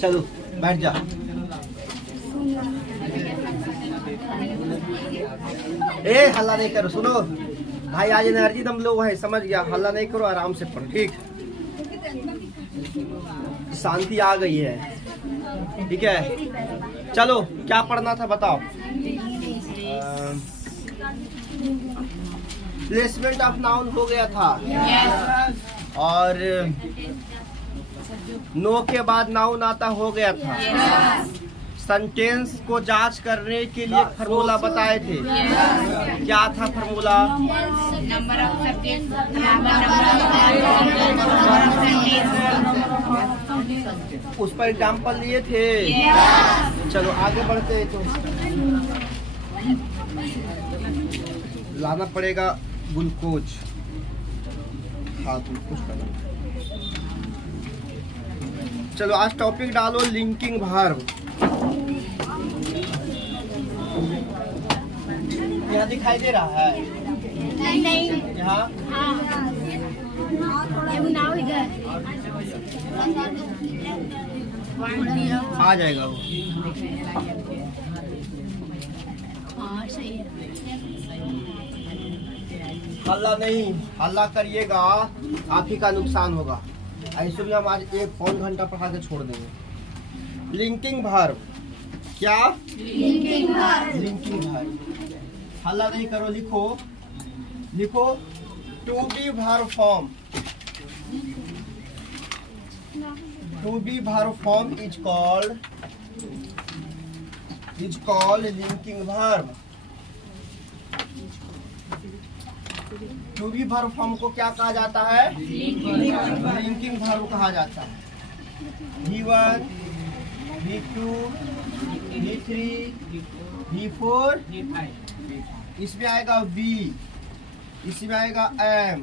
चलो बैठ जा। ए हल्ला नहीं करो, सुनो भाई आज एनर्जी दम लो है, समझ गया? हल्ला नहीं करो, आराम से पढ़ो, ठीक? शांति आ गई है, ठीक है? चलो क्या पढ़ना था बताओ। प्लेसमेंट ऑफ नाउन हो गया था, और नो के बाद नाउन आता हो गया था। सेंटेंस को जांच करने के लिए फार्मूला बताए थे। क्या था फार्मूला? नंबर ऑफ सब्जेक्ट, उस पर एग्जाम्पल लिए थे। चलो आगे बढ़ते हैं। तो लाना पड़ेगा ग्लूकोज। हाँ ग्लूकोज का। चलो आज टॉपिक डालो लिंकिंग वर्ब। यहाँ दिखाई दे रहा है? नहीं यहाँ आ जाएगा वो। हल्ला नहीं, हल्ला करिएगा आप ही का नुकसान होगा। ऐसे भी हम आज एक पौन घंटा पढ़ा के छोड़ देंगे। Linking verb. क्या? Linking verb. हल्ला नहीं करो, लिखो लिखो। To be verb form. To be verb form is called linking verb. To be verb form को क्या कहा जाता है? लिंकिंग वर्ब कहा जाता है। V1, V2, V3, V4, इसमें आएगा V, इसमें आएगा M,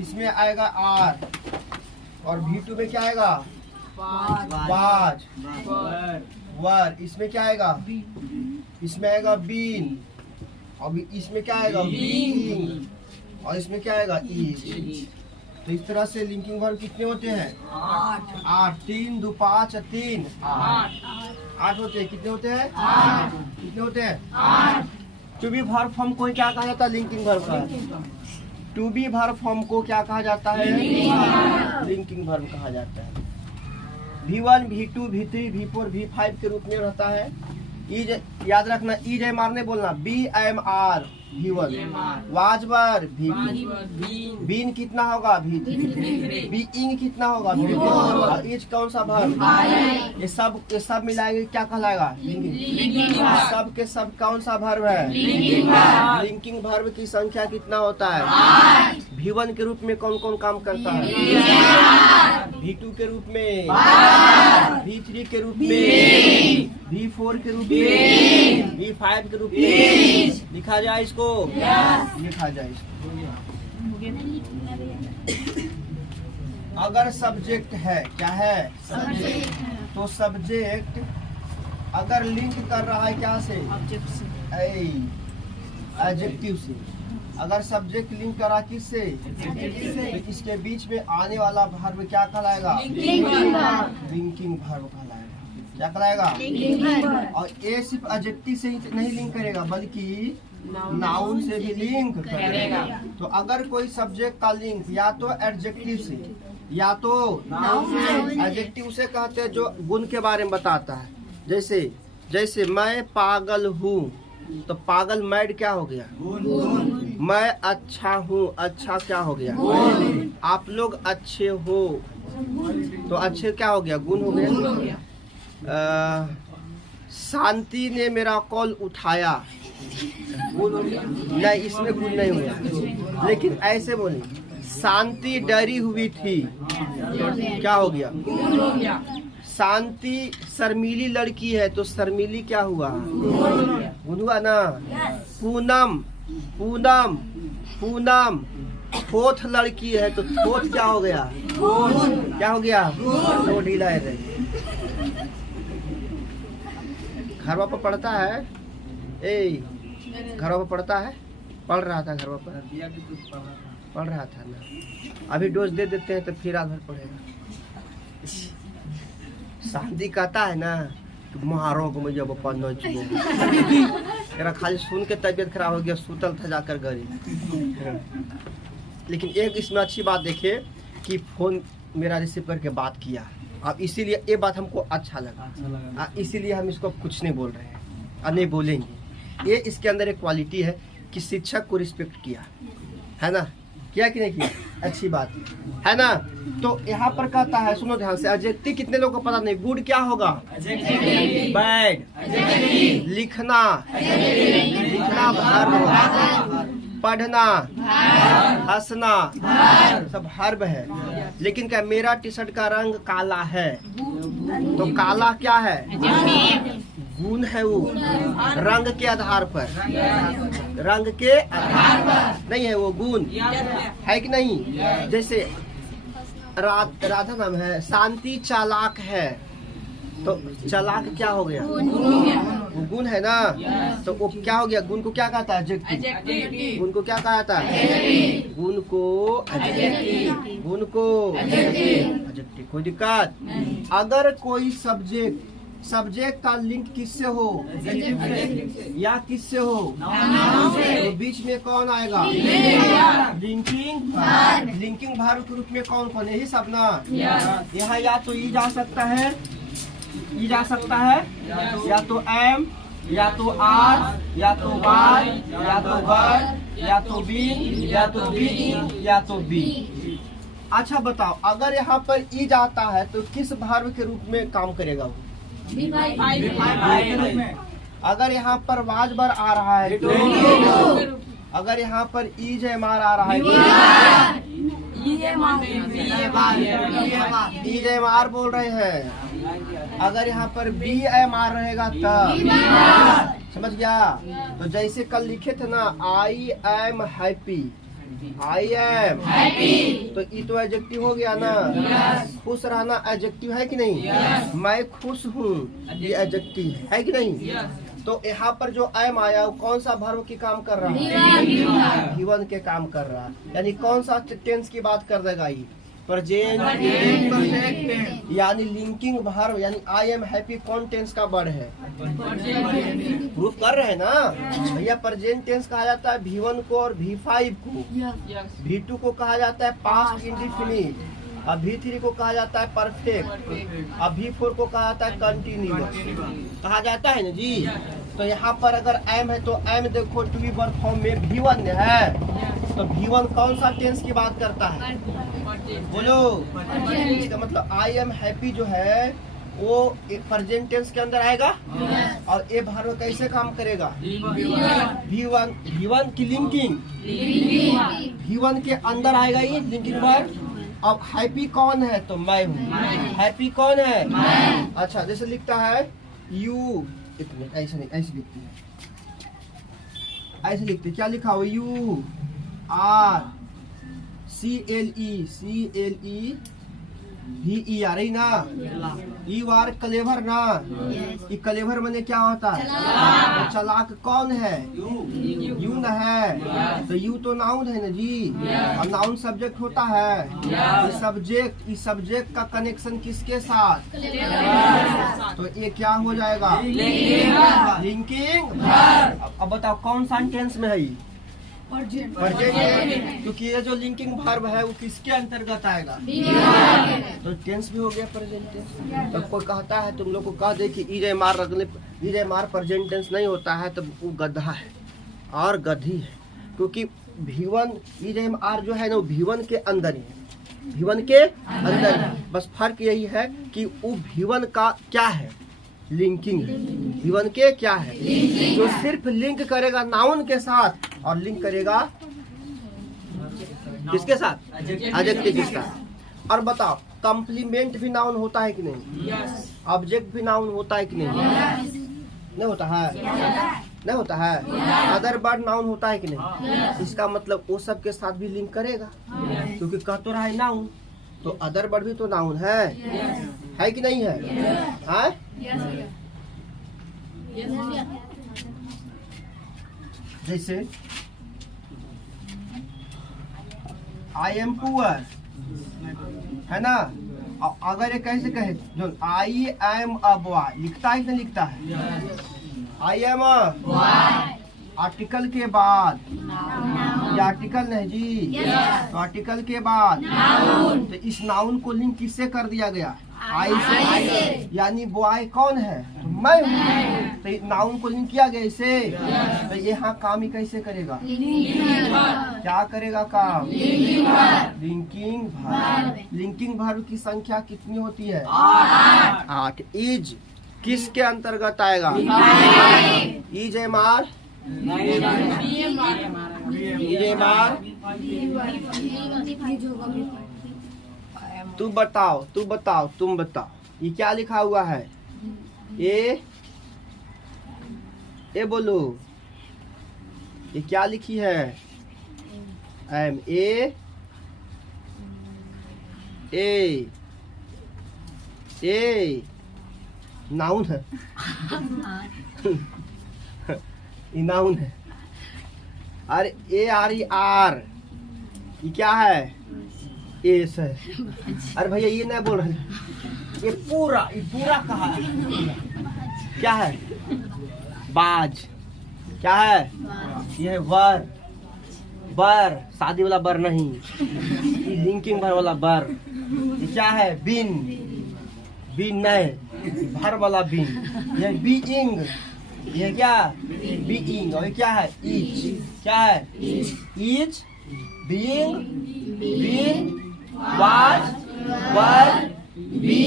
इसमें आएगा R, और V2 में क्या आएगा? बाज, वर, इसमें क्या आएगा? इसमें आएगा बीन, और इसमें क्या आएगा? बीइंग, और इसमें क्या आएगा? इज। तो इस तरह से लिंकिंग वर्ब कितने होते हैं? 8। 3 2 5 3 8 होते हैं। कितने होते हैं? 8। कितने होते हैं? 8। टू बी वर्ब फॉर्म को क्या कहा जाता है? लिंकिंग वर्ब का। टू बी वर्ब फॉर्म को क्या कहा जाता है? लिंकिंग वर्ब कहा जाता है। V1, V2, V3, V4, V5 के रूप में रहता है। इज याद रखना, इज एम आर नहीं बोलना। BMR V1, वाजबर V2, बीन कितना होगा? V3, बीइंग कितना होगा? V4, इज कौन सा वर्ब? ये सब मिलाएंगे क्या कहलाएगा? सब के सब कौन सा वर्ब है? लिंकिंग वर्ब की संख्या कितना होता है? 8। V1 के रूप में कौन कौन काम करता है? V2 के रूप में, V3 के रूप में, V4 के रूप में, V5 के रूप में। लिखा जाए इसको? लिखा जाए इसको। अगर सब्जेक्ट है, क्या है? तो सब्जेक्ट अगर लिंक कर रहा है क्या से? एडजेक्टिव से। अगर सब्जेक्ट लिंक करा किससे? तो इसके बीच में आने वाला वर्ब क्या कहलाएगा? लिंकिंग वर्ब कहलाएगा। क्या कहलाएगा? और ये सिर्फ एडजेक्टिव से ही नहीं लिंक करेगा, बल्कि नाउन से भी लिंक करेगा। तो अगर कोई सब्जेक्ट का लिंक या तो एडजेक्टिव से या तो एडजेक्टिव से कहते हैं जो गुण के बारे में बताता है। जैसे मैं पागल हूँ, तो पागल मैड क्या हो गया? मैं अच्छा हूँ, अच्छा क्या हो गया? आप लोग अच्छे हो, तो अच्छे क्या हो गया? गुण हो गया। शांति ने मेरा कॉल उठाया, नहीं इसमें गुण नहीं हुआ। लेकिन ऐसे बोले शांति डरी हुई थी, क्या हो गया? शांति शर्मीली लड़की है, तो शर्मीली क्या हुआ? गुण हुआ ना। पूनम थोथ लड़की है, तो थोथ क्या हो गया? क्या हो गया? तो ढीला है। घरवा पर पढ़ता है? घरवा पर पढ़ता है? पढ़ रहा था घरवा पर? पढ़ रहा था ना। अभी डोज दे देते हैं तो फिर रात भर पढ़ेगा। शांति कहता है ना कि मारो को मुझे अपन तेरा खाली सुन के तबीयत खराब हो गया, सुतल था जाकर घर। लेकिन एक इसमें अच्छी बात देखिए कि फोन मेरा रिसीव करके बात किया, अब इसीलिए ये बात हमको अच्छा लगा, इसीलिए हम इसको कुछ नहीं बोल रहे हैं और नहीं बोलेंगे। ये इसके अंदर एक क्वालिटी है कि शिक्षक को रिस्पेक्ट किया, है ना, किया कि नहीं किया, अच्छी बात है ना। तो यहाँ पर कहता है, सुनो ध्यान से, एडजेक्टिव कितने लोगों को पता नहीं, गुड क्या होगा, बैड, लिखना, लिखना वर्ब होगा, पढ़ना, हंसना, सब हर्ब है। लेकिन क्या मेरा टी शर्ट का रंग काला है, तो काला क्या है, गुण है, वो रंग के आधार पर, रंग के आधार पर नहीं है, वो गुण है कि नहीं। जैसे राधा नाम है, शांति चालाक है, तो चालाक क्या हो गया, वो गुण है ना, तो वो क्या हो गया, गुण को क्या कहता है, एडजेक्टिव, गुण को क्या कहता है, गुण को एडजेक्टिव, गुण को एडजेक्टिव, कोई दिक्कत। अगर कोई सब्जेक्ट का लिंक किससे हो या किससे हो, तो बीच में कौन आएगा, लिंकिंग वर्ब के रूप में कौन कौन, यही सब ना। यहाँ या तो ई जा सकता है, ई जा सकता है, या तो एम, या तो आर, या तो वाई, या तो वर, या तो बी, या तो बी, या तो बी। अच्छा बताओ, अगर यहाँ पर ई जाता है तो किस वर्ब के रूप में काम करेगा वो, अगर यहाँ पर वाजबर आ रहा है तो, अगर यहाँ पर ईजेमार आ रहा है तो, ईजेमार बोल रहे हैं। अगर यहाँ पर BMR रहेगा तब, समझ गया। तो जैसे कल लिखे थे ना, I am happy, I am happy, तो ये तो एडजेक्टिव हो गया ना। खुश रहना एडजेक्टिव है कि नहीं, मैं खुश हूँ, ये एडजेक्टिव है कि नहीं। तो यहाँ पर जो एम आया वो कौन सा वर्ब की काम कर रहा है, गिवन के काम कर रहा है। यानी कौन सा टेंस की बात कर देगा ये, प्रेजेंट, यानी लिंकिंग वर्ब, यानी आई एम हैप्पी कौन टेंस का वर्ड है, प्रूफ कर रहे हैं ना भैया। प्रेजेंट टेंस कहा जाता है V1 को और V5 को, V2 को कहा जाता है पास्ट इंडेफिनिट, और V3 को कहा जाता है परफेक्ट, और V4 को कहा जाता है कंटिन्यूअस कहा जाता है ना जी। तो यहाँ पर अगर एम है तो एम देखो टू बी वर्ब फॉर्म में V1 है, तो V1 कौन सा टेंस की बात करता है, बोलो। इसका मतलब आई एम हैप्पी जो है वो एक प्रेजेंट टेंस के अंदर आएगा, और ये वर्ब कैसे काम करेगा, V1 की लिंकिंग, V1 के अंदर आएगा ये लिंकिंग वर्ब। अब हैप्पी कौन है, तो मैं हूँ, हैप्पी कौन है, अच्छा जैसे लिखता है यू, इतने ऐसे नहीं, ऐसे लिखते हैं, ऐसे लिखते, क्या लिखा हो, यू आर CLE VE आ रही ना, यू आर क्लेवर ना, ये क्लेवर मैंने क्या होता है, तो चालाक कौन है, यू न है, तो यू तो नाउन है ना जी, और नाउन सब्जेक्ट होता है। ये सब्जेक्ट का कनेक्शन किसके साथ, तो ये क्या हो जाएगा, लिंकिंग। अब बताओ कौन सा टेंस में है ये, प्रेजेंट, क्योंकि ये जो लिंकिंग वर्ब है वो किसके अंतर्गत आएगा, तो टेंस भी हो गया प्रेजेंट टेंस। तो कोई कहता है तुम लोग को कह दे कि ईजेमार रखने, ईजेमार प्रेजेंट टेंस नहीं होता है, तो वो गधा है और गधी है, क्योंकि V1 ईजेमार जो है ना वो V1 के अंदर ही है, V1 के अंदर। बस फर्क यही है कि वो V1 का क्या है, लिंकिंग है, V1 के क्या है, जो सिर्फ लिंक करेगा नाउन के साथ और लिंक करेगा किसके साथ, एडजेक्टिव के साथ। और बताओ कॉम्प्लीमेंट भी नाउन होता है कि नहीं, ऑब्जेक्ट भी नाउन होता है कि नहीं, नहीं होता है, नहीं होता है। अदर वर्ड नाउन होता है कि नहीं, इसका मतलब वो सब के साथ भी लिंक करेगा, क्योंकि कह तो रहा है नाउन, तो अदर वर्ड भी तो नाउन है कि नहीं है, जैसे आई एम पुअर है ना, अगर ये कैसे कहे जो आई एम अ बॉय लिखता है कि नहीं लिखता है? आई एम अ आर्टिकल के बाद, ये आर्टिकल नहीं जी, तो आर्टिकल के बाद तो इस नाउन को लिंक किससे कर दिया गया? आई से। यानी बॉय कौन है? तो मैं हूँ। तो नाउन को लिंक किया गया इसे, तो यहाँ काम ही कैसे करेगा? क्या करेगा काम? Linking verb. लिंकिंग वर्ब की संख्या कितनी होती है? 8। इज किसके अंतर्गत आएगा? इज एम आर, तुम बताओ, तुम बताओ ये क्या लिखा हुआ है? ए बोलो, ये क्या लिखी है? एम ए नाउन है। नाउन है। अरे ARER ये क्या है? एस है। अरे भैया ये नहीं बोल रहे, ये पूरा कहा है? क्या है? बाज। क्या है? ये है बर, शादी वाला बर नहीं, ये लिंकिंग भर वाला बर। ये क्या है? बिन नहीं, भर वाला बिन। ये बीइंग, ये क्या? बीइंग। और ये क्या है? इज। क्या है? Is, being, been, was, were, be,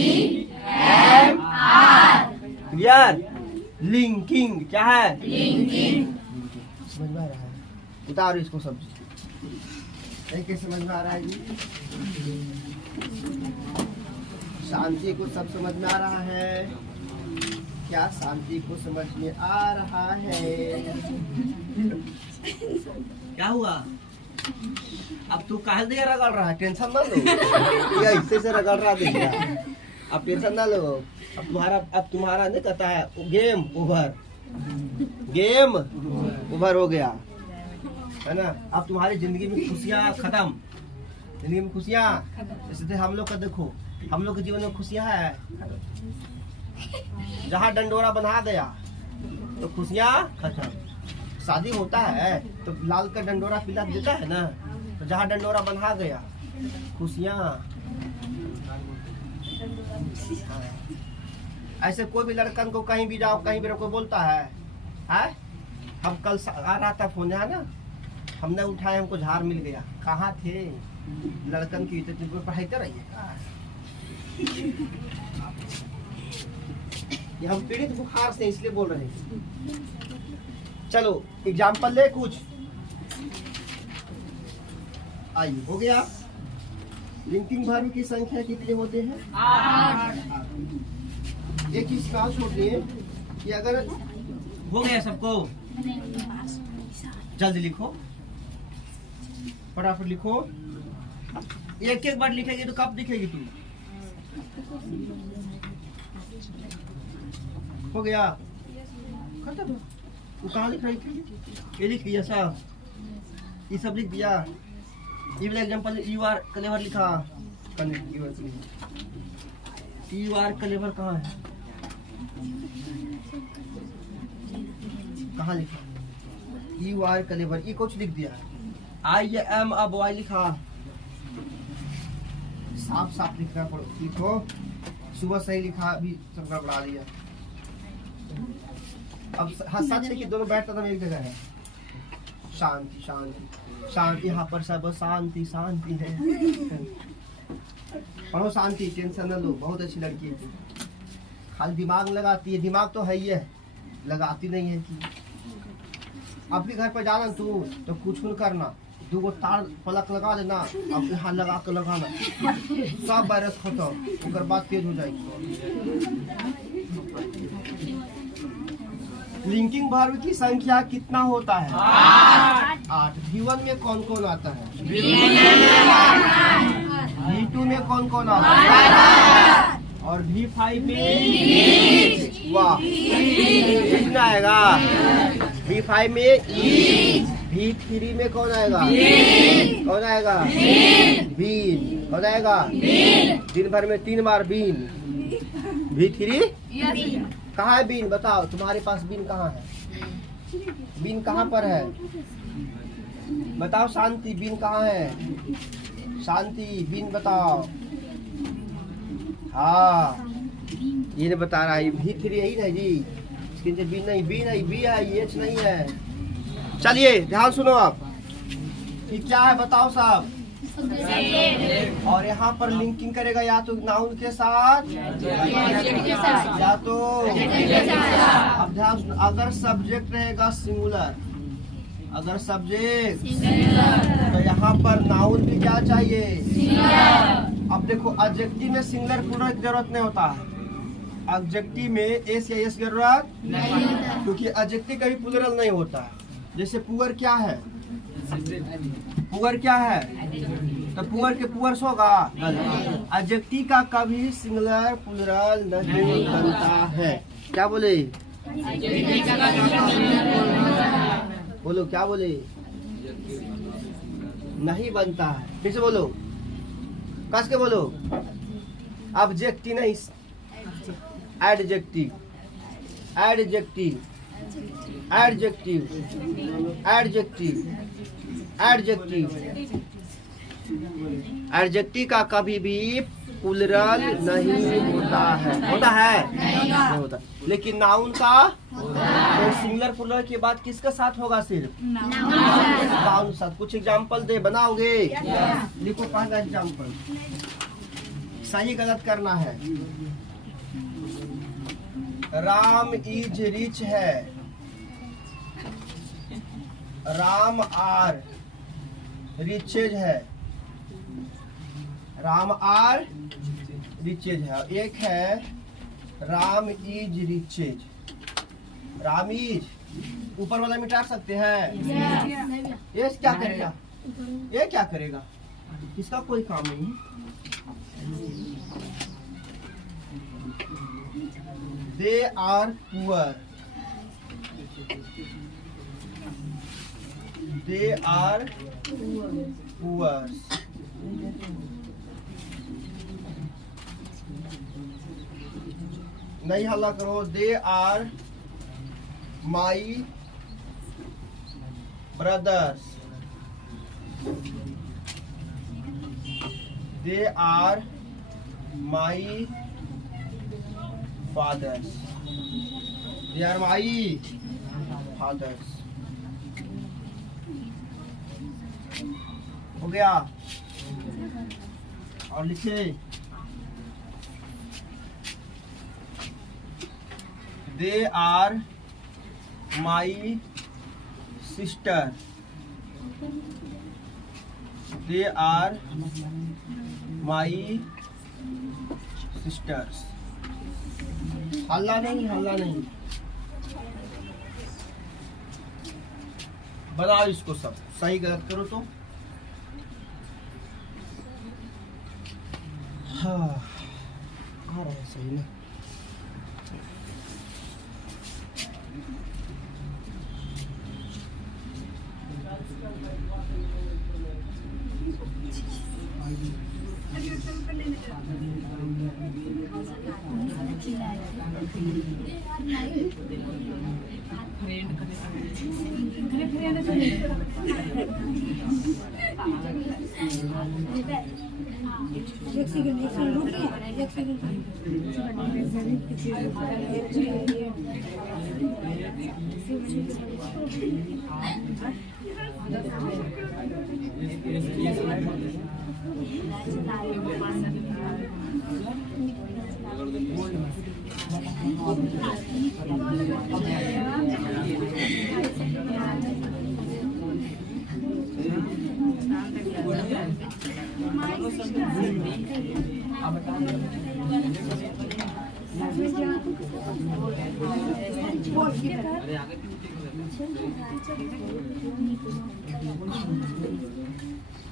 am, are. Clear? Linking. क्या है? लिंकिंग। समझ में आ रहा है? उतारो इसको सब्जी। कैसे समझ में आ रहा है जी? शांति को सब समझ में आ रहा है? क्या शांति को समझ में आ रहा है? क्या हुआ? अब तू काहे दे रगड़ रहा है? टेंशन ना लो, ये ऐसे से रगड़ रहा देखिए। अब टेंशन ना लो। अब तुम्हारा नहीं कहता है गेम ओवर हो गया है ना? अब तुम्हारी जिंदगी में खुशियाँ खत्म। जिंदगी में खुशियाँ, जैसे हम लोग का देखो, हम लोग के जीवन में खुशियाँ है। जहाँ डंडोरा बना गया तो खुशियाँ खत्म। शादी होता है तो लाल का डंडोरा पिला देता है ना, तो जहाँ डंडोरा बना गया खुशियाँ। ऐसे कोई भी लड़कन को कहीं भी जाओ, कहीं भी कोई बोलता है? हम कल आ रहा था फोन है ना, हमने उठाया, हमको झाड़ मिल गया। कहाँ थे लड़कन की? तो पढ़ाते रहिए। ये हम पीड़ित बुखार से इसलिए बोल रहे हैं। चलो एग्जाम्पल ले कुछ। आइए, हो गया। लिंकिंग वर्ब की संख्या कितने होते हैं? 8। एक चीज कहा छोड़िए कि अगर हो गया सबको, जल्दी लिखो, फटाफट लिखो। एक बार लिखेगी तो कब दिखेगी तू? हो गया खत्म। तू कहाँ लिख रही थी? ये लिख दिया साहब, ये सब लिख दिया। ये वाला एग्जांपल यू आर क्लेवर लिखा। यू आर क्लेवर कहाँ है? कहाँ लिखा? यू आर क्लेवर, ये कुछ लिख दिया। आई एम अ बॉय लिखा। साफ लिखना पड़ो। लिखो, सुबह सही लिखा, अभी सब गड़बड़ा दिया। अब सच है कि दोनों बैठता था एक जगह है। शांति शांति शांति, यहाँ पर सब शांति शांति है। पढ़ो शांति, टेंशन न लो। बहुत अच्छी लड़की है, खाली दिमाग लगाती है। दिमाग तो है ही है, लगाती नहीं है कि। अपने घर पर जाना तू तो कुछ नहीं करना, 2 तार पलक लगा देना, अब यहाँ लगा कर लगाना, सब वायरस खत्म। उसके बाद तेज हो जाएगी। लिंकिंग वर्ब की संख्या कितना होता है? 8। V1 में कौन कौन आता है? V2 में कौन कौन आता है? और V5 में? वाह, कितना आएगा? V5 में V3 में कौन आएगा? कौन आएगा? बीन। हो जाएगा दिन भर में 3 बार बीन। V3 कहाँ है बीन? बताओ, तुम्हारे पास बीन कहाँ है? बीन कहाँ पर है? बताओ शांति, बीन कहाँ है? शांति, बीन बताओ। हाँ, ये नहीं बता रहा है। V3 यही है जी, इसके नीचे बीन नहीं, बी नहीं, बी है, एच नहीं है। चलिए ध्यान सुनो आप कि क्या है, बताओ साहब। और यहाँ पर लिंकिंग करेगा या तो नाउन के साथ या तो। अब ध्यान सुनो, अगर सब्जेक्ट रहेगा सिंगुलर, अगर सब्जेक्ट तो यहाँ पर नाउन भी क्या चाहिए? अब देखो, एडजेक्टिव में सिंगुलर प्लूरल की जरूरत नहीं होता है। एडजेक्टिव में एस या एस जरूरत नहीं, क्योंकि एडजेक्टिव कभी प्लूरल नहीं होता है। जैसे पुअर क्या है? पुअर क्या है? तो पुअर के पुअर्स होगा, एडजेक्टिव का कभी सिंगुलर प्लूरल नहीं बनता है। क्या बोले? बोलो, क्या बोले? नहीं बनता है। फिर से बोलो, कस के बोलो। ऑब्जेक्टिव नहीं, adjective, adjective, adjective, adjective, adjective. Adjective का कभी भी प्लूरल नहीं होता है। होता है? नहीं होता। लेकिन नाउन का तो सिंगुलर प्लूरल की बात किसके साथ होगा? सिर्फ नाउन के साथ। कुछ एग्जांपल दे, बनाओगे? लिखो पहला एग्जांपल, सही गलत करना है। राम इज रिच है, राम आर रिचेज है, राम आर रिचेज है। एक है Ram is riches, Ram is ऊपर वाला मिटा सकते हैं। ये क्या करेगा? ये क्या करेगा? इसका कोई काम नहीं। They are poor, they are poor. नहीं हल्ला करो। They are my brothers, they are my fathers, they are my fathers. हो गया? और लिखे, they are my sister, they are my sisters. हल्ला नहीं, हल्ला नहीं। बनाओ इसको, सब सही गलत करो तो। हाँ, आ रहा है सही ना?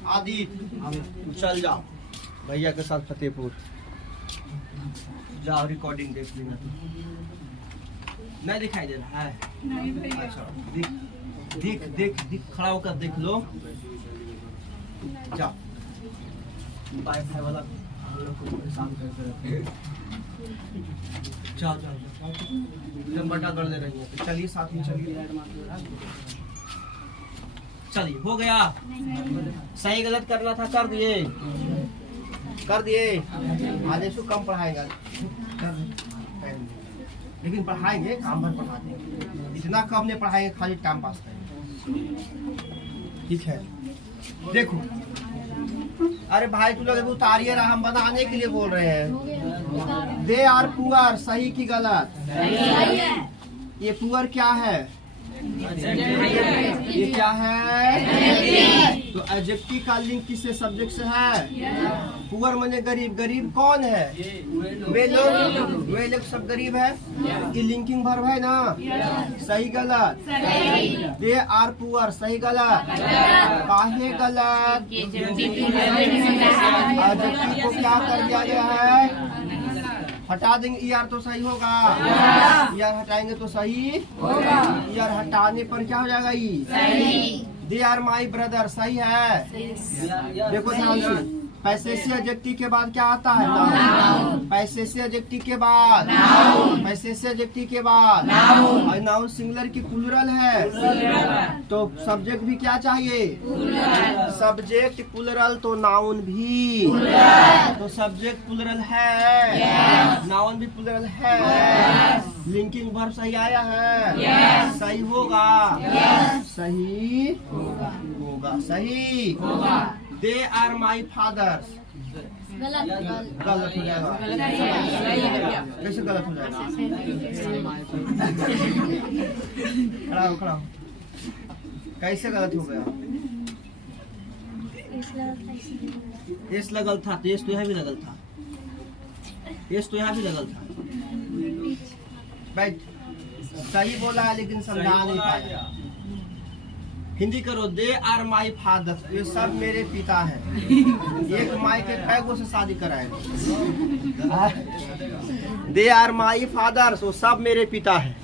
आदि चल जाओ भैया के साथ फतेहपुर, जाओ रिकॉर्डिंग देख लेना। नहीं दिखाई दे रहा है? अच्छा, दिख दिख दिख दिख, खड़ा होकर देख लो। जाओ। वाईफाई वाला हम लोग को परेशान करते रहते हैं। चल बटा कर दे रही है, तो चलिए साथ में चलिए। चलिए हो गया, सही गलत करना था, कर दिए आधे से कम पढ़ाएगा, लेकिन पढ़ाएंगे, काम भर पढ़ाएंगे, इतना कम नहीं पढ़ाएंगे खाली टाइम पास करेंगे। ठीक है, देखो अरे भाई तू लोग उतारिए रहा, हम बनाने के लिए बोल रहे हैं। दे आर पुअर, सही की गलत? ये पुअर क्या है? ये क्या है? तो एडजेक्टिव का लिंक किससे? सब्जेक्ट से है। पुअर माने गरीब, गरीब कौन है? वे लोग सब गरीब है। ये लिंकिंग वर्ब है ना, सही गलत? दे आर पुअर, सही गलत? काहे गलत? एडजेक्टिव को क्या कर दिया गया है? हटा देंगे, ईआर तो सही होगा, ईआर हटाएंगे तो सही होगा, ईआर हटाने पर क्या हो जाएगा? ई। दे आर माई ब्रदर, सही है? देखो ध्यान से, पैसेसी एडजेक्टिव के बाद क्या आता है? नाउन। पैसेसी एडजेक्टिव के बाद पैसेसी एडजेक्टिव के बाद और नाउन सिंगुलर की प्लूरल है, तो सब्जेक्ट भी क्या चाहिए? सब्जेक्ट प्लूरल तो नाउन भी, तो सब्जेक्ट प्लूरल है, नाउन भी प्लूरल है। लिंकिंग वर्ब सही आया है? सही होगा, सही होगा, सही होगा। दे आर माई फादर्स, गलत हो जाएगा। कैसे गलत हो जाएगा? खड़ा हो। कैसे गलत हो गया? एस लगल था, तो एस तो यहाँ भी लगल था, एस तो यहाँ भी लगल था। बैठ, सही बोला है लेकिन समझा नहीं पाया। हिंदी करो, दे आर माई फादर, ये सब मेरे पिता है। एक माई के कैगो से शादी कराएगा? दे आर माई फादर, वो सब मेरे पिता है।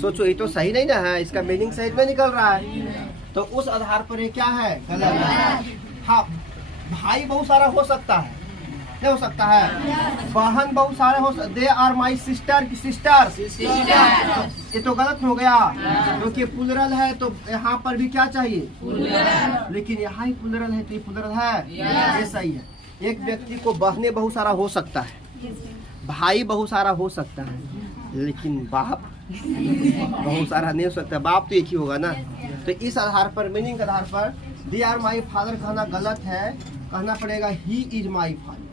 सोचो ये तो सही नहीं ना है, इसका मीनिंग सही में निकल रहा है, तो उस आधार पर ये क्या है? गलत है। हाँ, भाई बहुत सारा हो सकता है, नहीं हो सकता है? बहन बहुत सारे हो सकते। दे आर माई सिस्टर की सिस्टर, ये तो गलत हो गया, क्योंकि प्लूरल है तो यहाँ पर भी क्या चाहिए? लेकिन यहाँ ही प्लूरल है, तो ये प्लूरल है, ये सही है। एक व्यक्ति को बहनें बहुत सारा हो सकता है, भाई बहुत सारा हो सकता है, लेकिन बाप बहुत सारा नहीं हो सकता। बाप तो एक ही होगा ना। तो इस आधार पर, मीनिंग के आधार पर दे आर माई फादर कहना गलत है, कहना पड़ेगा he is my father,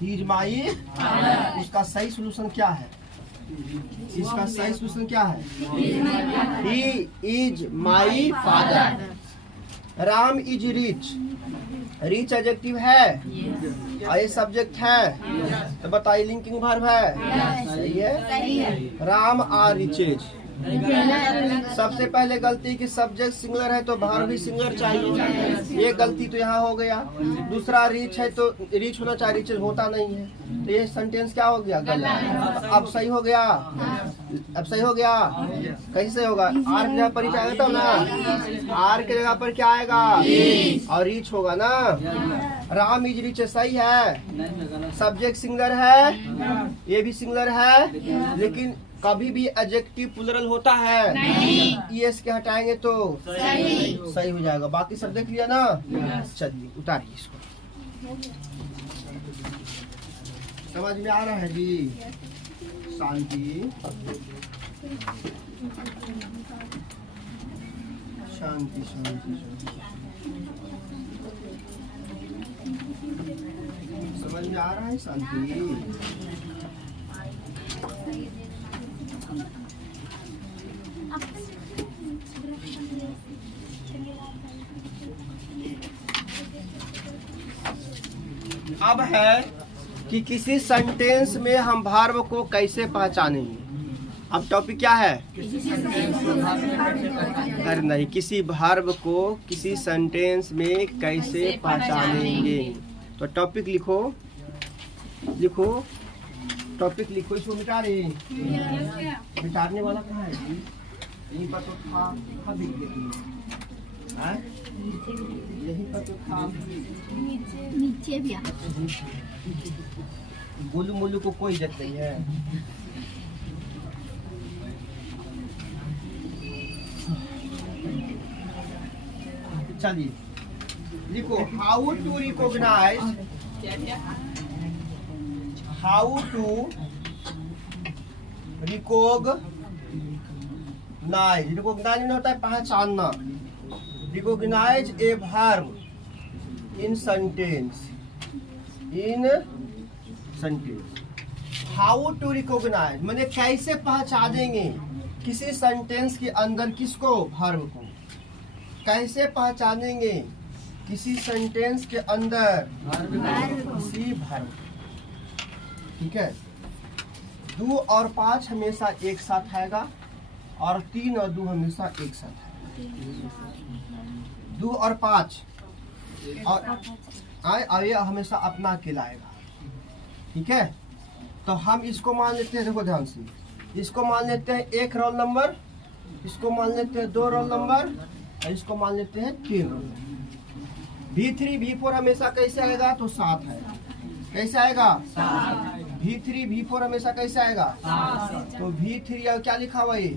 he is my. उसका सही सोल्यूशन क्या है? इसका सही सोल्यूशन क्या है? He is my father. Ram is rich, rich adjective है और ये सब्जेक्ट है, तो बताइए लिंकिंग वर्ब है? सही है। Ram are riches. सबसे पहले गलती की सब्जेक्ट सिंगुलर है तो वर्ब भी सिंगुलर चाहिए, ये गलती तो यहाँ हो गया। दूसरा रिच है तो रिच होना चाहिए, रिच होता नहीं है, तो ये सेंटेंस क्या हो गया? गलत। अब सही हो गया, अब सही हो गया। कैसे होगा? आर की जगह पर रिच आएगा तब ना, आर की जगह पर क्या आएगा? और रिच होगा ना। राम इज रिच सही है, सब्जेक्ट सिंगुलर है, ये भी सिंगुलर है, लेकिन कभी भी एडजेक्टिव प्लूरल होता है? नहीं। एस के हटाएंगे तो सही हो जाएगा। बाकी सब देख लिया ना? चलिए उतारिए इसको। समझ में आ रहा है जी? शांति शांति शांति, समझ में आ रहा है? शांति। अब है कि किसी सेंटेंस में हम वर्ब को कैसे पहचानेंगे। अब टॉपिक क्या है? अरे नहीं, किसी वर्ब को किसी सेंटेंस में कैसे पहचानेंगे। तो टॉपिक लिखो, लिखो टॉपिक लिखो। इसको मिटा रही, मिटाने वाला कहाँ है? यहीं पर तो था, यही पर तो था। नीचे भी आ। गोलू मोलू को कोई इज्जत नहीं है। चलिए लिखो, how to recognise, how to recognise, recognise होता है पहचानना, recognise a verb in sentence, in sentence. How to recognise मैंने कैसे पहचानेंगे किसी सेंटेंस के अंदर किसको, वर्ब को। कैसे पहचानेंगे किसी सेंटेंस के अंदर किसी वर्ब। ठीक है, 2 और 5 हमेशा एक साथ आएगा और 3 और 2 हमेशा एक साथ आएगा। 2 और 5 और ये हमेशा अपना अकेला आएगा। ठीक है, तो हम इसको मान लेते हैं, देखो ध्यान से, इसको मान लेते हैं 1 रोल नंबर, इसको मान लेते हैं 2 रोल नंबर, और इसको मान लेते हैं 3 रोल नंबर। V3 V4 हमेशा कैसे आएगा, तो 7 है। कैसे आएगा, 7। V3 V4 हमेशा कैसे आएगा, 7। तो V3 और क्या लिखा हुआ है,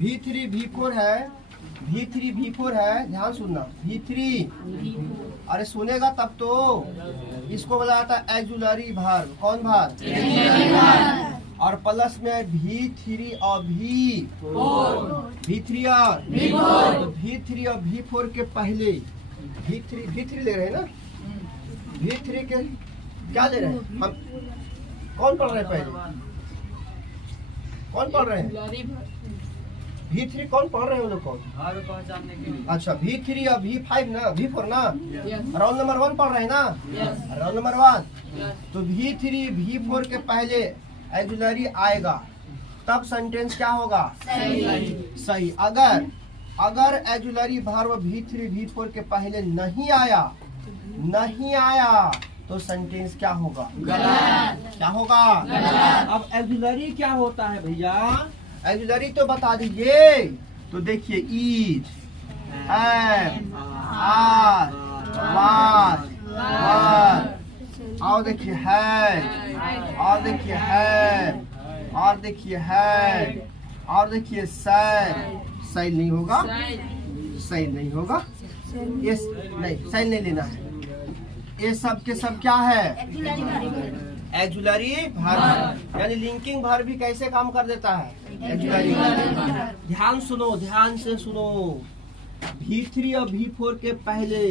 V3 V4 है, V3 V4 है। ध्यान सुनना, V3, अरे सुनेगा तब तो। इसको बोला जाता है एक्जुलरी वर्ब। कौन वर्ब, और प्लस में V3 और V3 और तो V3 और V4 के पहले V3 ले रहे हैं ना, V3 के क्या ले रहे हैं हम, कौन पढ़ रहे हैं पहले, कौन पढ़ रहे हैं, V3 कौन पढ़ रहे हैं वो लोग, कौन। अच्छा, V3 और V5 ना, V4 ना, रोल नंबर 1 पढ़ रहे हैं ना, रोल नंबर 1। तो V3 V4 के पहले एक्जुलरी आएगा, तब सेंटेंस क्या होगा, सही। अगर एक्जुलरी वर्ब V3 V4 के पहले नहीं आया तो सेंटेंस क्या होगा, गलत। क्या होगा, गलत। अब एक्जुलरी क्या होता है भैया, एक्जुलरी तो बता दीजिए। तो देखिए, इज, एम, आर, वाज, वर, और देखिए है, और देखिए है, और देखिए है, और देखिए सही नहीं होगा, सही नहीं होगा, ये नहीं, सही नहीं लेना है। ये सब के सब क्या है, एक्जुलरी वर्ब, यानी लिंकिंग वर्ब भी कैसे काम कर देता है, एक्जुलरी। ध्यान सुनो, ध्यान से सुनो, V3 और V4 के पहले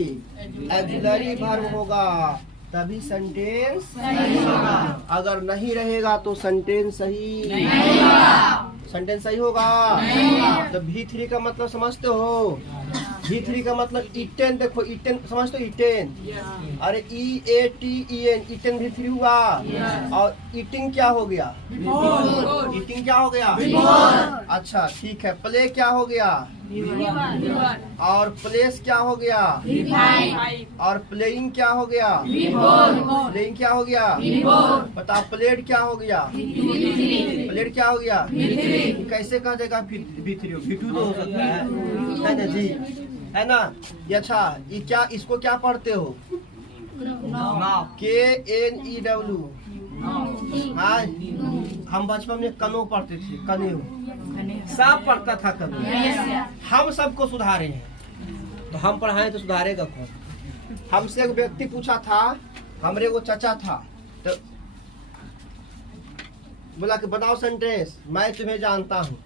एक्जुलरी वर्ब होगा तभी सेंटेंस सही होगा। अगर नहीं रहेगा तो सेंटेंस सही नहीं होगा। सेंटेंस सही होगा तो V3 का मतलब समझते हो, V3 का मतलब ईटेन। देखो ईटेन समझते हो, ईटेन, अरे EATEN, ईटेन V3 हुआ। और ईटिंग क्या हो गया, ईटिंग क्या हो गया, अच्छा ठीक है। प्ले क्या हो गया, और प्लेस क्या हो गया, और प्लेइंग क्या हो गया, प्लेइंग क्या हो गया, बताओ प्लेड क्या हो गया, प्लेड क्या हो गया, कैसे कह देगा V3 V2 तो हो सकता है ना जी, है ना। ये अच्छा, ये क्या, इसको क्या पढ़ते हो, KNEW। हाँ, हम बचपन में कनो पढ़ते थे, कने सब पढ़ता था कनो। हम सबको सुधारे हैं, तो हम पढ़ाएं तो सुधारेगा कौन। हमसे एक व्यक्ति पूछा था, हमरे वो चाचा था, तो बोला कि बनाओ सेंटेंस, मैं तुम्हें जानता हूँ,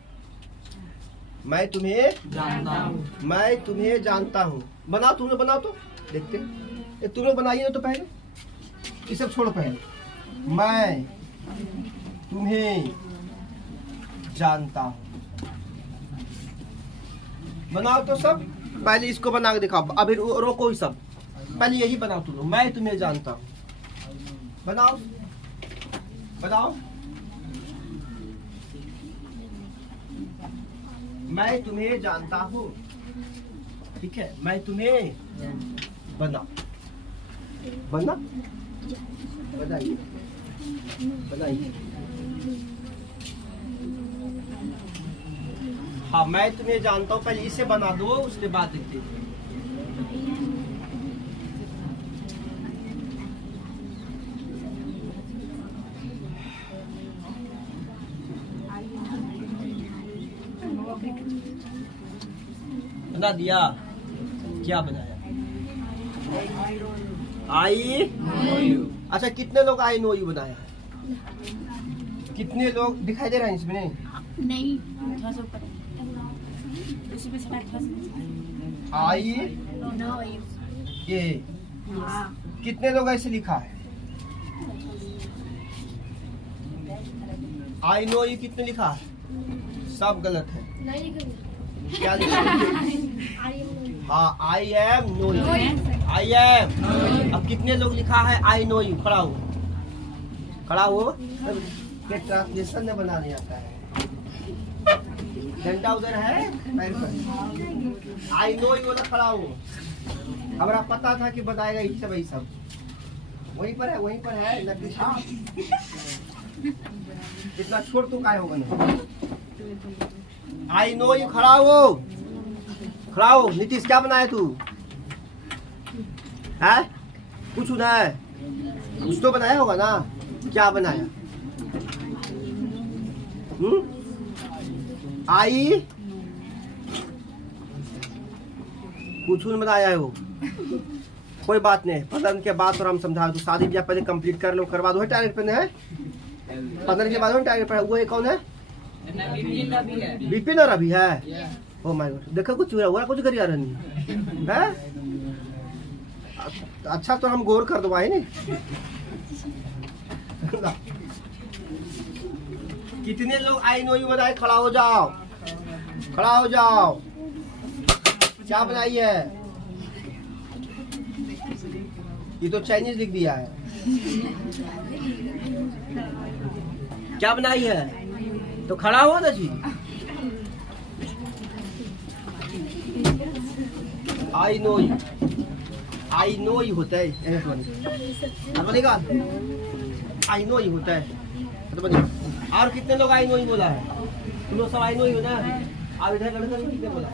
मैं तुम्हें जानता हूँ, मैं तुम्हें जानता हूँ। बनाओ, तुमने बनाओ तो देखते, ये तुमने बनाइए तो पहले, ये सब छोड़ो पहले। मैं तुम्हें जानता हूँ, बनाओ तो सब पहले, इसको बना के दिखाओ। अभी रोको ही सब, पहले यही बनाओ तुम, मैं तुम्हें जानता हूँ। बनाओ बनाओ, मैं तुम्हें जानता हूँ, ठीक है। मैं तुम्हें बना बना बनाइए बनाइए। हाँ, मैं तुम्हें जानता हूँ, पहले इसे बना दो, उसके बाद देखते हैं। बना दिया। क्या बनाया? आई। अच्छा, कितने लोग आई नो यू बनाया है? कितने लोग दिखाई दे रहे हैं इसमें? नहीं। आई नो ये कितने लोग ऐसे लिखा है? आई नो यू कितने लिखा है? सब गलत है। क्या लिखा है? हाँ, I am know you. I am. अब कितने लोग लिखा है आई नो यू? खड़ा हो, खड़ा हो। ये ट्रांसलेशन में बनाने आता है। डंडा उधर है पैर पर। आई नो यू वाला खड़ा हो। हमारा पता था कि बताएगा इस सब वही सब। वहीं पर है, वहीं पर है लकड़ी छाप। इतना छोड़ तो काय होगा ना। आई नो यू खड़ा हो, खड़ा हो। नीतीश क्या बनाया तू? है कुछ ना है, कुछ तो बनाया होगा ना। क्या बनाया? आई कुछ नहीं बनाया है वो। कोई बात नहीं, 15 के बाद और हम समझा। तो शादी ब्याह पहले कंप्लीट कर लो, करवा दो। है टारगेट पे है 15 के बाद टारगेट पे। वो कौन है? बिपिन और अभी है। ओ माय गॉड, देखो कुछ हुआ, कुछ करिए रही है। अच्छा तो हम गौर कर दो भाई नहीं। कितने लोग आई नो यू बनाए? खड़ा हो जाओ, खड़ा हो जाओ। क्या बनाई है? ये तो चाइनीज लिख दिया है। क्या बनाई है? तो खड़ा हो ना जी। I know you, I know you होता है। बनेगा आई नो यू होता है तो बनेगा। और कितने लोग आई नो यू बोला है? तुम लोग सब आई नो यू ना। आप इधर लड़का कितने बोला?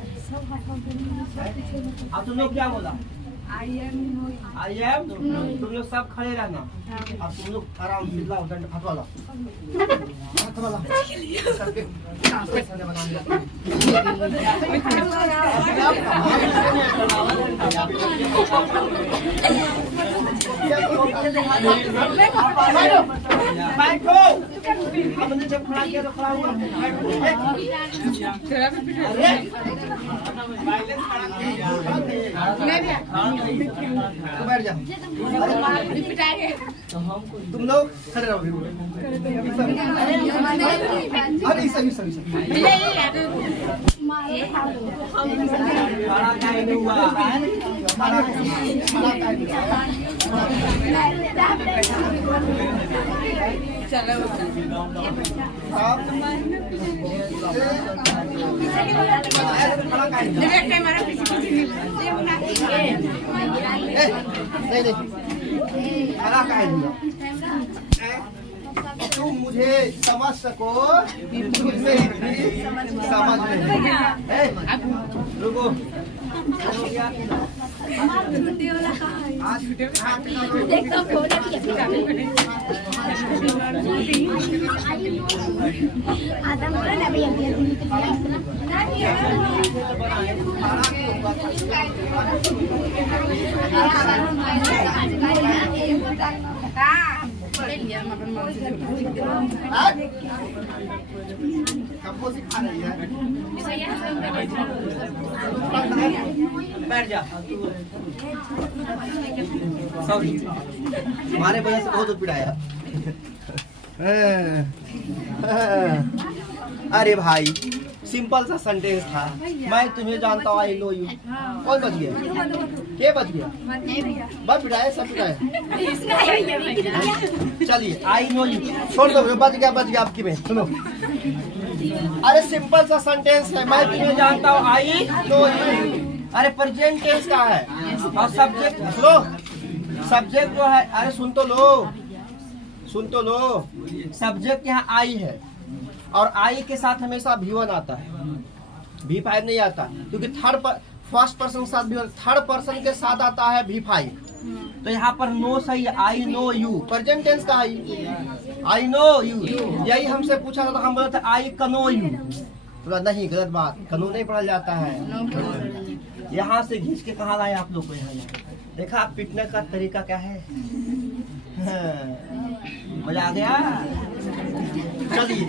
अब तुम लोग क्या बोला? I am. तुम लोग सब खड़े रहना। अब तुम लोग आराम से लाओ, दंड हटवा लो, हटवा लो। बैठो। हमने जब खड़ा किया तो खड़ा हुआ। तो बैठ जाओ। तुम लोग खड़े रहो। अरे सभी सभी सभी तुम मुझे समझ सको, मुझे समझ ले। रुको, बैठ जा। सॉरी, हमारे वजह से बहुत पिटाया। अरे भाई, सिंपल सा सेंटेंस था। मैं तुम्हें जानता हूँ, आई नो यू। कौन बच गया? क्या बच गया? बस पिटाया, सब पिटाया। चलिए, आई नो यू छोड़ दो। बच गया, बच गया आपकी में। सुनो, अरे सिंपल सा सेंटेंस है। मैं तुम्हें जानता हूँ, आई नो यू। अरे प्रेजेंट टेंस का है और सब्जेक्ट सुनो। सब्जेक्ट जो है, अरे सुन तो लो, सुन तो लो। सब्जेक्ट यहाँ आई है और आई के साथ हमेशा V1 आता है, V5 नहीं आता। क्योंकि फर्स्ट पर्सन के साथ V1, थर्ड पर्सन के साथ आता है V5। तो यहाँ पर नो सही है। I know you present tense का आई नो यू। यही हमसे पूछा था तो हम बोले थे आई कनो यू। बोला नहीं, गलत बात, कानून नहीं पढ़ा जाता है। यहाँ से घींच के कहाँ लाए आप लोग को? यहाँ देखा पीटने का तरीका क्या है? मजा आ गया? चलिए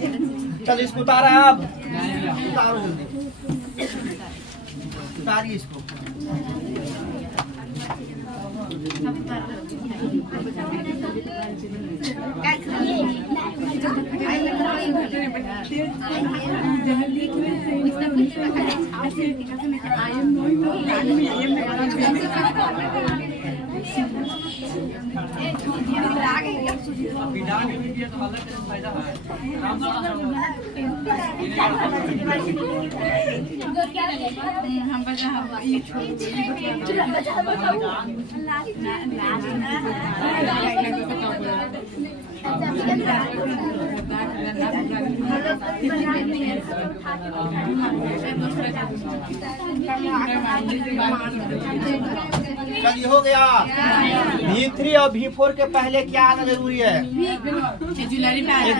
चलिए इसको उतारा, अब उतारो जल्दी, उतारिए इसको। चलिए हो गया। V3 और V4 के पहले क्या आना जरूरी है? एजुलरी भार।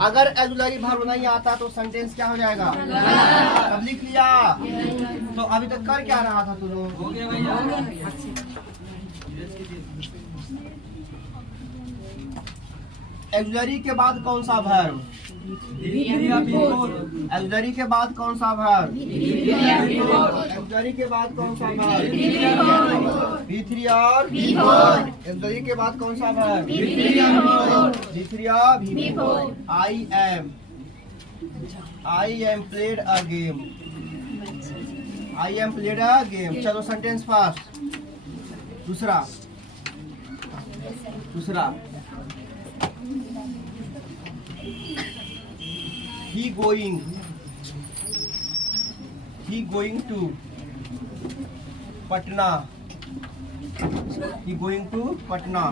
अगर एजुलरी भार नहीं आता तो सेंटेंस क्या हो जाएगा? अब लिख लिया। तो अभी तक कर क्या रहा था तुम लोग? हो गया भैया। एजुलरी के बाद कौन सा वर्ब? एजुलरी के बाद कौन सा वर्ब? एजुलरी के बाद कौन सा वर्ब? V3 और V4। एजुलरी के बाद कौन सा वर्ब? V3 और V4। I am played a game। I am played a game। चलो सेंटेंस फास्ट। दूसरा he going to Patna। he going to Patna।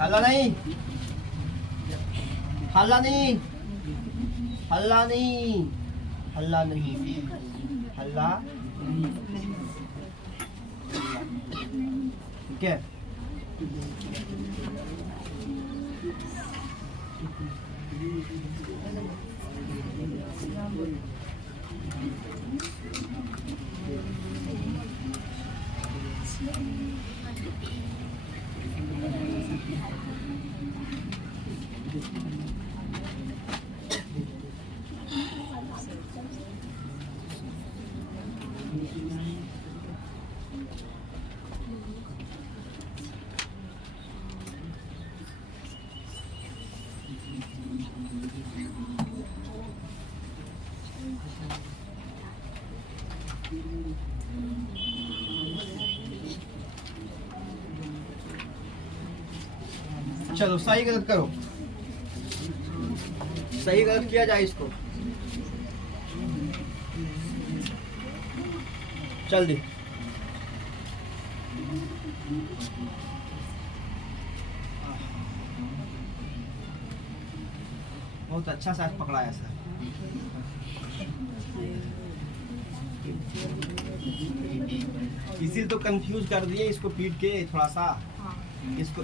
हल्ला नहीं, हल्ला नहीं, हल्ला नहीं, हल्ला नहीं, हल्ला ठीक है। चलो सही गलत करो, सही गलत किया जाए इसको। चल दे। बहुत अच्छा सा पकड़ाया सर। इसीलिए तो कंफ्यूज कर दिए इसको पीट के थोड़ा सा। इसको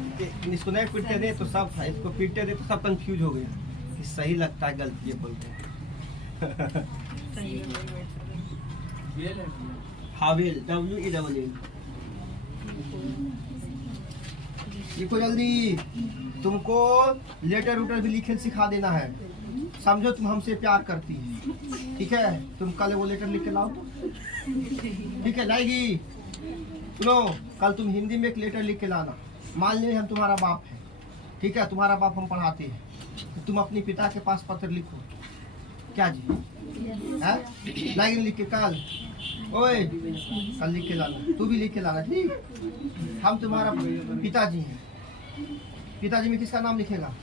नहीं पीटते दे तो सब, इसको पीटते दे तो सब कंफ्यूज हो गए कि सही लगता है गलती बोलते हैं। हाविल, WELL। लिखो जल्दी। तुमको लेटर उटर भी लिखे सिखा देना है। समझो तुम हमसे प्यार करती है, ठीक है? तुम कल वो लेटर लिख के लाओ तो, ठीक है? लाएगी? सुनो, कल तुम हिंदी में एक लेटर लिख के लाना। मान लीजिए हम तुम्हारा बाप है, ठीक है? तुम्हारा बाप हम पढ़ाते हैं, तो तुम अपने पिता के पास पत्र लिखो। क्या जी है? लाएगी लिख के कल? ओए कल लिख के लाना, तू भी लिख के लाना, ठीक? हम तुम्हारा पिताजी हैं। पिताजी में किसका नाम लिखेगा?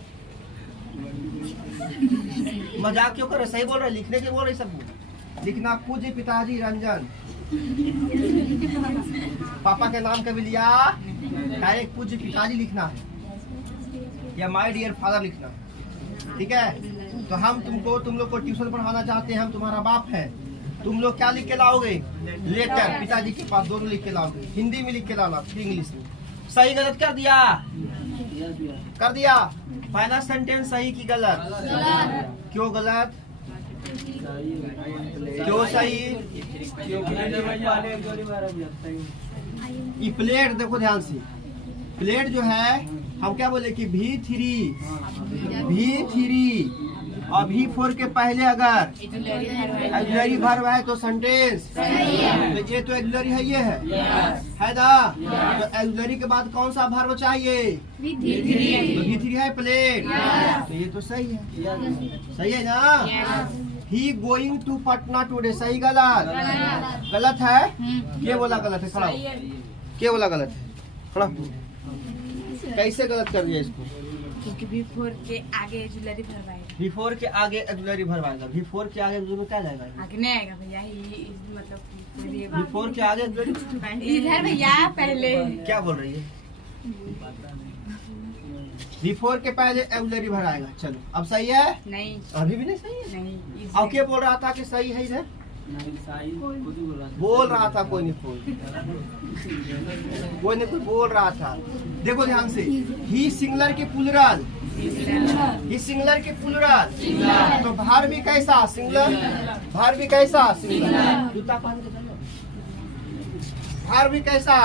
मजाक क्यों कर रहे? सही बोल रहे, लिखने के बोल रहे सब लिखना। पूज्य पिताजी रंजन। पापा के नाम कभी लिया? डायरेक्ट पूज्य पिताजी लिखना है या माय डियर फादर लिखना है, ठीक है? तो हम तुम लोग को ट्यूशन पढ़ाना चाहते हैं, हम तुम्हारा बाप है। तुम लोग क्या लिख के लाओगे? लेटर, पिताजी के पास दोनों लिख के लाओगे। हिंदी में लिख के लाना, फिर इंग्लिश में, सही गलत कर दिया, कर दिया। पहला सेंटेंस सही की गलत? क्यों गलत? क्यों सही? ये प्लेट देखो ध्यान से, प्लेट जो है हम क्या बोले कि V3 और V4 के पहले अगर ऑक्सिलरी वर्ब है तो सेंटेंस तो ये तो ऑक्सिलरी है, ये है ना। तो ऑक्सिलरी के बाद कौन सा वर्ब चाहिए? तो V3 है प्लेट, तो ये तो सही है, सही है ना। He going to Patna today, सही गलत? गलत है। क्या बोला गलत है? खड़ा हो। क्या बोला गलत है? खड़ा हो। कैसे गलत कर दिया इसको? क्योंकि V4 के आगे ऑक्सिलरी वर्ब आएगा। V4 के आगे ऑक्सिलरी वर्ब आएगा। V4 के आगे में क्या जाएगा? आगे नहीं आएगा भैया, ये मतलब V4 के आगे इधर भैया पहले क्या बोल रही है? V4 के पहले ऑक्सिलरी वर्ब आएगा। चलो अब सही है? नहीं, अभी भी नहीं सही है। नहीं। अब क्या बोल रहा था कि सही है इधर? बोल रहा था कोई नहीं, कोई नहीं बोल रहा था। देखो ध्यान से, ही सिंगुलर के प्लूरल, ही सिंगुलर के प्लूरल, तो भार भी कैसा? सिंगुलर। भार भी कैसा? सिंगुलर। जूता पहन के चलो। भार भी कैसा?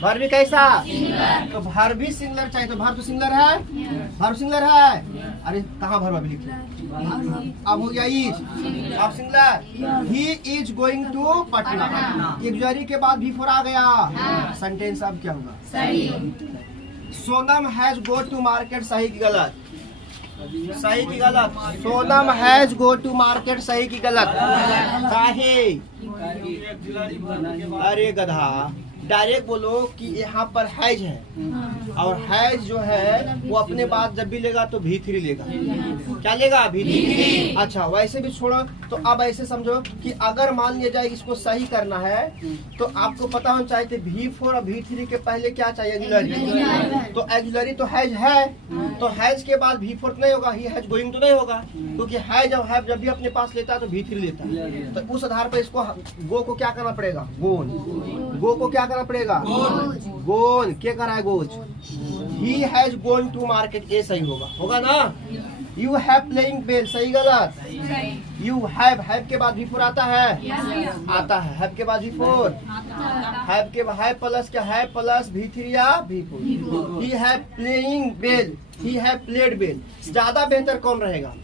भार भी कैसा? तो भार भी सिंगुलर चाहिए, तो भार तो सिंगुलर है, भार सिंगुलर है। अरे कहाँ भार अभी लिखे? अब हो गया इज, अब singular. He is going to Patna, auxiliary के बाद V4 आ गया, सेंटेंस अब क्या होगा? Sonam has go to market, सही की गलत? सही की गलत? Sonam has go to market, सही की गलत? काहे? अरे गधा, डायरेक्ट बोलो कि यहाँ पर हैज है, और हैज जो है वो अपने बाद जब भी लेगा तो V3 लेगा। क्या लेगा? V3। अच्छा वैसे भी छोड़ो, तो अब ऐसे समझो कि अगर मान लिया जाए इसको सही करना है तो आपको पता होना चाहिए कि V4 और V3 के पहले क्या चाहिए? ऑक्सिलरी। तो ऑक्सिलरी तो हैज है, तो हैज के बाद V4 नहीं होगा, ही हैज गोइंग तो नहीं होगा, क्योंकि हैज और हैव जब भी अपने पास लेता है तो V3 लेता है। तो उस आधार पर इसको गो को क्या करना पड़ेगा? गोन। गो को क्या करना पड़ेगा? गोन। क्या करा है? Goes. He has gone to market, ये सही होगा, होगा ना। यू हैव प्लेइंग बेल, सही गलत? यू हैव के बाद V4 आता है, आता है। हैव के बाद V4, हैव के हैव प्लस क्या है? प्लस V3 या V4। He have playing bell, he have played bell. ज्यादा बेहतर कौन रहेगा?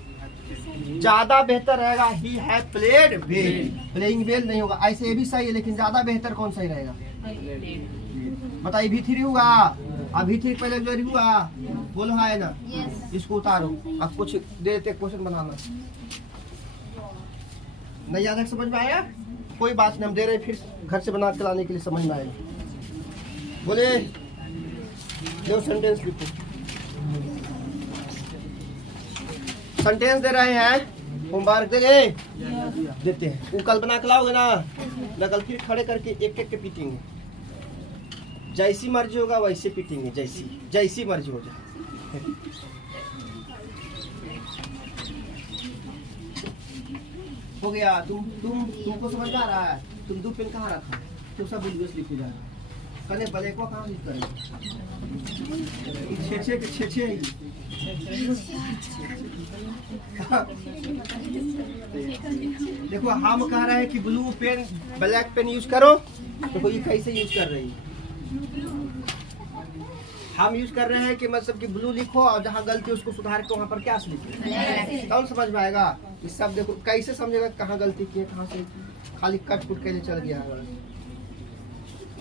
ज्यादा बेहतर रहेगा he have played bell, playing bell नहीं होगा। ऐसे ये भी सही है, लेकिन ज्यादा बेहतर कौन सही रहेगा? बताइए। V3 होगा, अब V3 पहले ऑक्सिलरी हुआ, बोलो है ना। इसको उतारो, अब कुछ दे देते क्वेश्चन बनाना। नहीं याद है? समझ में आया? कोई बात नहीं, हम दे रहे फिर घर से बना के लाने के लिए, समझ में आएगा। बोले जो सेंटेंस लिखो, सेंटेंस दे रहे हैं, होमवर्क देते हैं। वो कल बना के लाओगे ना, कल फिर खड़े करके एक एक के पीटेंगे। जैसी मर्जी होगा वैसे पीटेंगे, जैसी मर्जी हो जाए। हो गया। तुमको समझ में आ रहा है? तुम 2 पेन कहाँ रखा? तुम सब बुलबुस लिखे जा रहे हो। कने ब्लैक को कहाँ लिख करेंगे? छे देखो हम कह रहे हैं कि blue pen black pen use करो। देखो ये कैसे यूज कर रही है। हम यूज कर रहे हैं कि मतलब कि ब्लू लिखो और जहाँ गलती उसको सुधार के वहाँ पर क्या लिखो, कौन समझ में आएगा? इस सब देखो कैसे समझेगा कहाँ गलती की है, कहाँ से खाली कट कुट के लिए चल गया।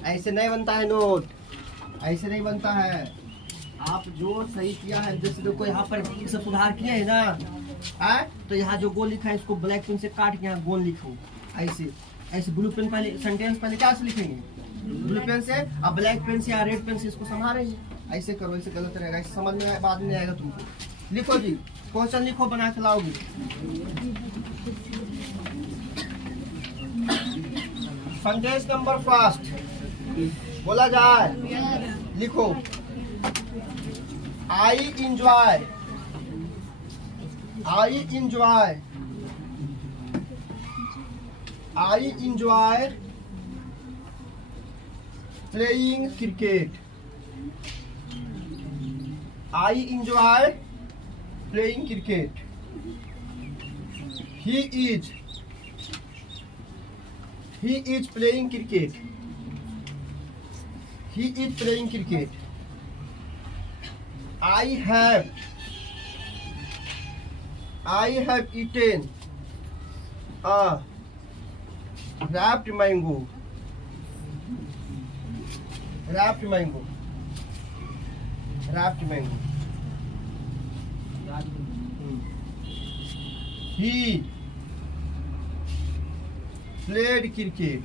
ऐसे नहीं बनता है नोट, ऐसे नहीं बनता है। आप जो सही किया है, जैसे देखो यहाँ पर सब सुधार किए है ना, तो यहाँ जो गोल लिखा है इसको ब्लैक पेन से काट के यहाँ गोल लिखो। ऐसे ऐसे ब्लू पेन पहले, सेंटेंस पहले क्या से लिखेंगे? ब्लू पेन से, अब ब्लैक पेन से या रेड पेन से इसको संभालेंगे। ऐसे करो, ऐसे गलत रहेगा, ऐसे समझ में बाद में आएगा तुमको। लिखो जी, क्वेश्चन लिखो, बना के लाओगी। सेंटेंस नंबर फर्स्ट बोला जाए, लिखो। I enjoy playing cricket. I enjoy playing cricket. He is playing cricket. He is playing cricket. I have eaten a wrapped mango. Wrapped mango. He played cricket.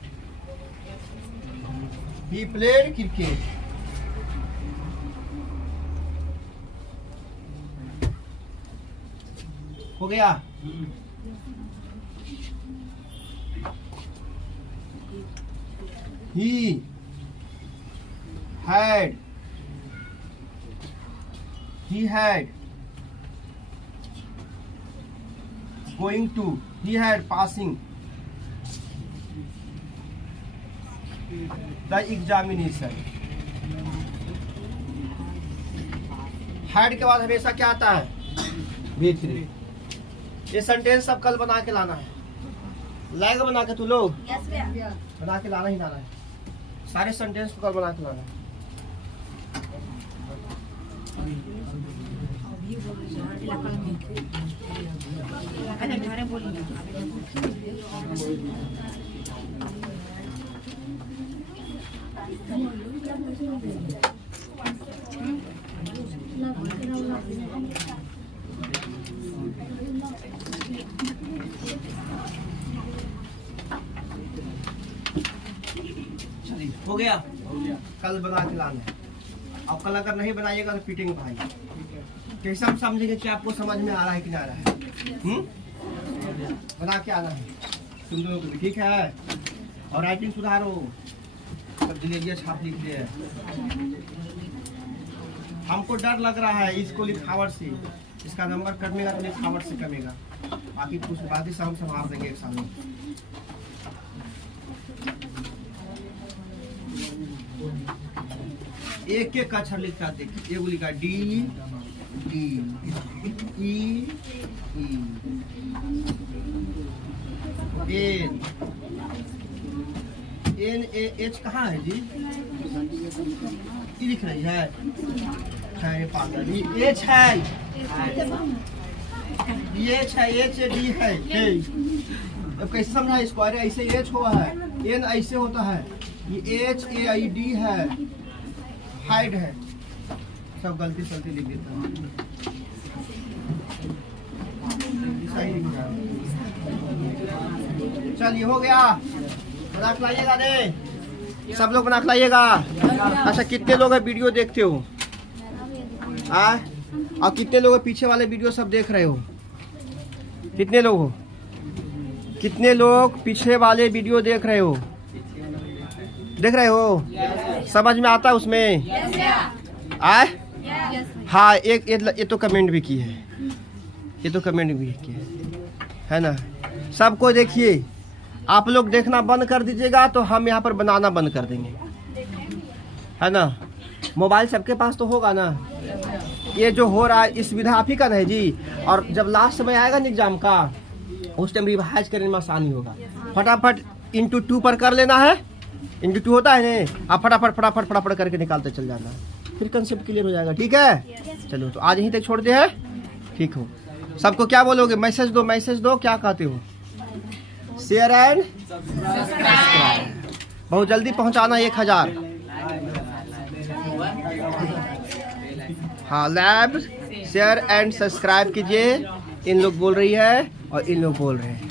हो गया? He had passing the examination. had के बाद हमेशा क्या आता है? V3. ये sentence सब कल बना के लाना है। लाएगा बना के तू लोग? बना के लाना ही लाना है। सारे सेंटेंस को कल बना के लाना है। हो गया? कल बना के लाना है। अब कल अगर नहीं बनाइएगा तो पीटेंगे भाई। कैसे हम समझेंगे कि आपको समझ में आ रहा है कि नहीं आ रहा है? बना के आना है तुम दोनों को भी, ठीक है? और राइटिंग सुधारो। सब दिलेरिया छाप लिख दिए। हमको डर लग रहा है इसको लिखावट से, इसका नंबर कटेगा तो लिखावट से कमेगा, बाकी कुछ बाकी से हम संभाल देंगे एक साल में। एक एक अक्षर लिखता देखिए। ये लिखा D D E E N N A H कहाँ है जी? लिख रही है पागल। ये एच है, ये एच है, एच डी है। अब कैसे समझा इसको? अरे ऐसे एच हुआ है, एन ऐसे होता है, ये एच ए आई डी है, हाइड है। सब गलती सलती लिख देता हूँ। चलिए हो गया? बना के लाइएगा ने? सब लोग बना के लाइएगा। अच्छा कितने लोग वीडियो देखते हो? और कितने लोग पीछे वाले वीडियो सब देख रहे हो? कितने लोग हो? कितने लोग पीछे वाले वीडियो देख रहे हो? देख रहे हो? समझ में आता है उसमें? आए? हाँ, एक ये तो कमेंट भी की है, ये तो कमेंट भी की है ना? सबको देखिए, आप लोग देखना बंद कर दीजिएगा तो हम यहाँ पर बनाना बंद कर देंगे, है ना? मोबाइल सबके पास तो होगा ना? ये जो हो रहा है इस विधा आप ही का है जी। और जब लास्ट समय आएगा ना एग्जाम का, उस टाइम रिवाइज करने में आसानी होगा। फटाफट इंटू 2 पर कर लेना है। इंटू 2 होता है ना, आप फटाफट करके निकालते चल जाना, फिर कंसेप्ट क्लियर हो जाएगा। ठीक है? चलो तो आज यहीं तक छोड़ दे है। ठीक हो? सबको क्या बोलोगे? मैसेज दो। क्या कहते हो? Share and subscribe. बहुत जल्दी पहुंचाना 1000। हाँ, लैब शेयर एंड सब्सक्राइब कीजिए। इन लोग बोल रही है और इन लोग बोल रहे हैं।